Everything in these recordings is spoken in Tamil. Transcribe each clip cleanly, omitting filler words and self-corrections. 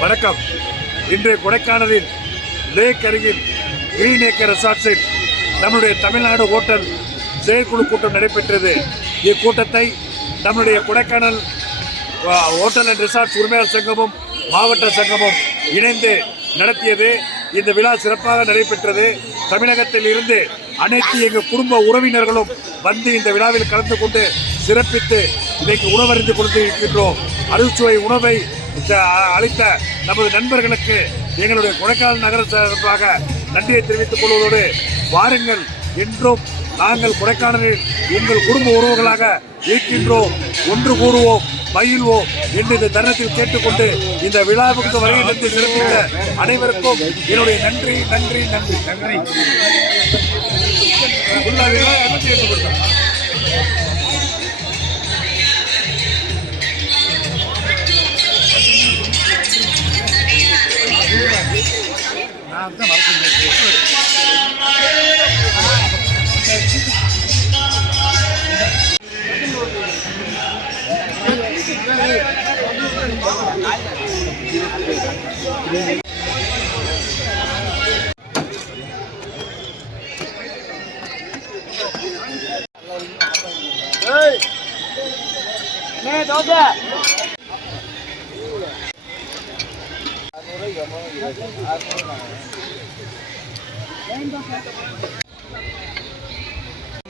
வணக்கம். இன்று கொடைக்கானலில் லேக் அருகில் கிரீன் ஏக்கர் ரெசார்ட்ஸில் நம்முடைய தமிழ்நாடு ஹோட்டல் செயற்குழு கூட்டம் நடைபெற்றது. இக்கூட்டத்தை நம்முடைய கொடைக்கானல் ஹோட்டல் அண்ட் ரிசார்ட்ஸ் உரிமையாளர் சங்கமும் மாவட்ட சங்கமும் இணைந்து நடத்தியது. இந்த விழா சிறப்பாக நடைபெற்றது. தமிழகத்தில் இருந்து அனைத்து எங்கள் குடும்ப உறவினர்களும் வந்து இந்த விழாவில் கலந்து கொண்டு சிறப்பித்து இன்றைக்கு உணவறிந்து கொண்டு இருக்கின்றோம். அறுசுவை உணவை அளித்த நமது நண்பர்களுக்கு எங்களுடைய கொடைக்கானல் நகர சார்பாக நன்றியை தெரிவித்துக் கொள்வதோடு, வாருங்கள், என்றும் நாங்கள் கொடைக்கானலில் எங்கள் குடும்ப உறவுகளாக இருக்கின்றோம், ஒன்று கூடுவோம், மகிழ்வோம் என்று இந்த தருணத்தில் கேட்டுக்கொண்டு இந்த விழாவுக்கு வருகை சிறப்பித்த அனைவருக்கும் என்னுடைய நன்றி நன்றி நன்றி நன்றி.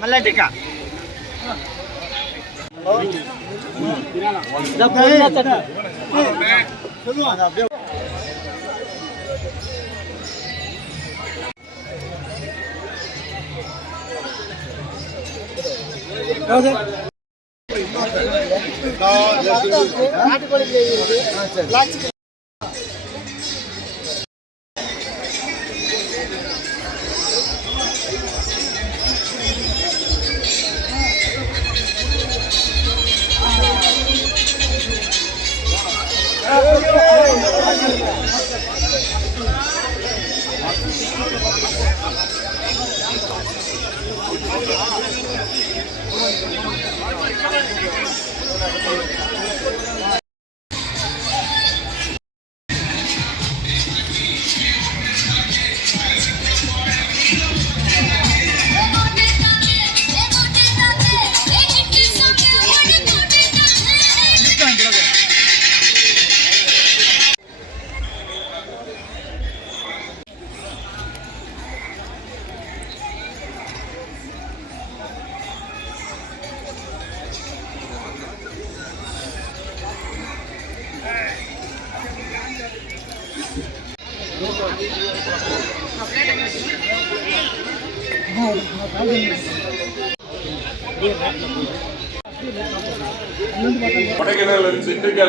மல்லாட்டிக்கா kodaikanal and dindigul.